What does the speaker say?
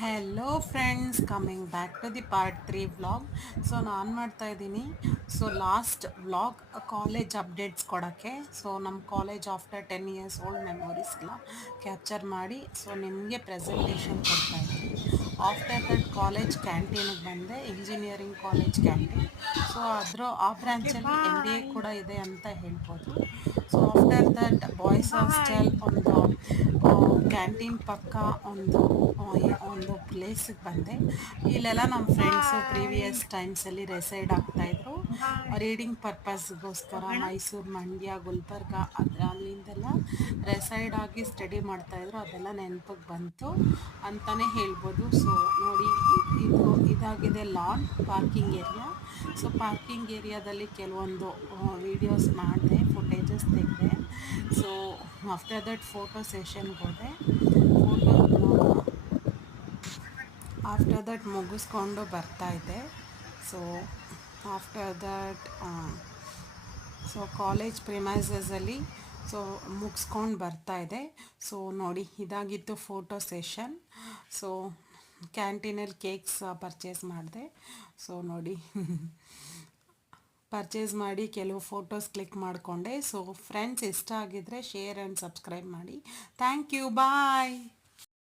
Hello friends, coming back to the part 3 vlog. So ನಾನು ಮಾಡ್ತಾ ಇದ್ದೀನಿ. So last vlog college updates ಕೊಡೋಕ್ಕೆ. So ನಮ್ಮ college after 10 years old memories ಎಲ್ಲ capture ಮಾಡಿ ಸೊ ನಿಮಗೆ ಪ್ರೆಸೆಂಟೇಷನ್ ಕೊಡ್ತಾ ಇದ್ದೀನಿ. ಆಫ್ಟರ್ ದಟ್ ಕಾಲೇಜ್ ಕ್ಯಾಂಟೀನಿಗೆ ಬಂದೆ, ಇಂಜಿನಿಯರಿಂಗ್ ಕಾಲೇಜ್ ಕ್ಯಾಂಟೀನ್. ಸೊ ಆ ಬ್ರ್ಯಾಂಚಲ್ಲಿ MBA ಕೂಡ ಇದೆ ಅಂತ ಹೇಳ್ಬೋದು. So after that boys hostel ಒಂದು ಕ್ಯಾಂಟೀನ್ ಪಕ್ಕ ಒಂದು ಪ್ಲೇಸಿಗೆ ಬಂದೆ. ಇಲ್ಲೆಲ್ಲ ನಮ್ಮ ಫ್ರೆಂಡ್ಸು ಪ್ರೀವಿಯಸ್ ಟೈಮ್ಸಲ್ಲಿ ರೆಸೈಡ್ ಆಗ್ತಾಯಿದ್ರು ರೀಡಿಂಗ್ ಪರ್ಪಸ್ಗೋಸ್ಕರ. ಮೈಸೂರು, ಮಂಡ್ಯ, ಗುಲ್ಬರ್ಗ ಅಲ್ಲಿಂದೆಲ್ಲ ರೆಸೈಡ್ ಆಗಿ ಸ್ಟಡಿ ಮಾಡ್ತಾಯಿದ್ರು. ಅದೆಲ್ಲ ನೆನಪಿಗೆ ಬಂತು ಅಂತಲೇ ಹೇಳ್ಬೋದು. ಸೊ ನೋಡಿ, ಇದಾಗಿದೆ lawn parking area. So parking ಏರಿಯಾದಲ್ಲಿ ಕೆಲವೊಂದು ವೀಡಿಯೋಸ್ ಮಾಡಿದೆ, ಫುಟೇಜಸ್ ತೆಗೆದೆ. ಸೊ ಆಫ್ಟರ್ ದಟ್ ಫೋಟೋ ಸೆಷನ್ಗೆ ಹೋದೆ. ಆಫ್ಟರ್ ದಟ್ ಮುಗಿಸ್ಕೊಂಡು ಬರ್ತಾಯಿದ್ದೆ. ಸೊ ಆಫ್ಟರ್ ದಟ್ ಕಾಲೇಜ್ ಪ್ರಿಮೈಸಸಲ್ಲಿ ಮುಗಿಸ್ಕೊಂಡು ಬರ್ತಾಯಿದ್ದೆ. ಸೊ ನೋಡಿ, ಇದಾಗಿತ್ತು ಫೋಟೋ ಸೆಷನ್. ಸೊ ಕ್ಯಾಂಟೀನಲ್ಲಿ ಕೇಕ್ಸ್ ಪರ್ಚೇಸ್ ಮಾಡಿದೆ. ಸೊ ನೋಡಿ ಪರ್ಚೇಸ್ ಮಾಡಿ ಕೆಲವು ಫೋಟೋಸ್ ಕ್ಲಿಕ್ ಮಾಡಿಕೊಂಡೆ. ಸೊ ಫ್ರೆಂಡ್ಸ್, ಇಷ್ಟ ಆಗಿದ್ದರೆ ಶೇರ್ ಆ್ಯಂಡ್ ಸಬ್ಸ್ಕ್ರೈಬ್ ಮಾಡಿ. Thank you, bye.